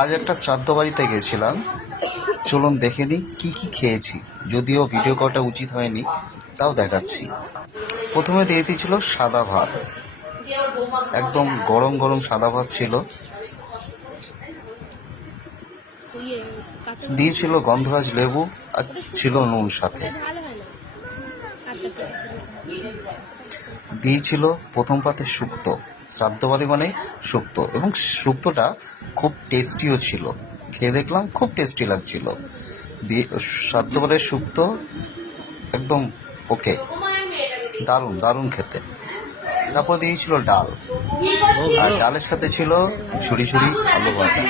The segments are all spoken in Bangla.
আজ একটা শ্রাদ্ধ বাড়িতে গেছিলাম, চলুন দেখে নিই কী কী খেয়েছি। যদিও ভিডিও করাটা উচিত হয়নি, তাও দেখাচ্ছি। প্রথমে দিয়ে দিয়েছিল সাদা ভাত, একদম গরম গরম সাদা ভাত ছিল। দিয়েছিল গন্ধরাজ লেবু, আর ছিল নুন সাথে। দিয়েছিল প্রথম পাতে শুক্তো। শ্রাদ্ধ বাড়ি মানে শুক্তো, এবং শুক্তোটা খুব টেস্টিও ছিল। খেয়ে দেখলাম খুব টেস্টি লাগছিল। শ্রাদ্ধ বাড়ির শুক্তো একদম ওকে, দারুণ দারুণ খেতে। তারপর দিয়েছিল ডাল, আর ডালের সাথে ছিল ঝুড়ি ঝুড়ি আলু ভাজা।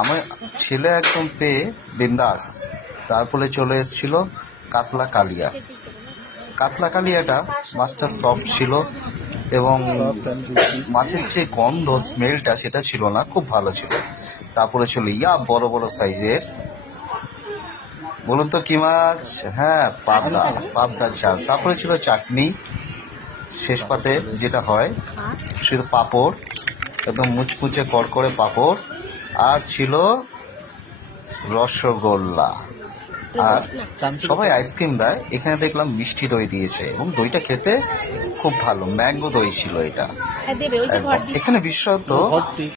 আমার ছেলে একদম পেয়ে বিন্দাস। তারপরে চলে এসেছিল কাতলা কালিয়া। কাতলা কালিয়াটা মাছটা সফট ছিল, এবং মাছের যে গন্ধ স্মেলটা সেটা ছিল না, খুব ভালো ছিল। তারপরে ছিল বড় বড় সাইজের, বলুন তো কি মাছ? হ্যাঁ, পাবদার ঝাল। তারপরে ছিল চাটনি, শেষ পাতে যেটা হয় শুধু পাঁপড়, একদম মুচমুচে কড়কড়ে পাঁপড়, আর ছিল রসগোল্লা। আর সবাই আইসক্রিম দেয়, এখানে দেখলাম মিষ্টি দই দিয়েছে, এবং দইটা খেতে খুব ভালো, ম্যাঙ্গো দই ছিল এটা। একদম এখানে বিশেষত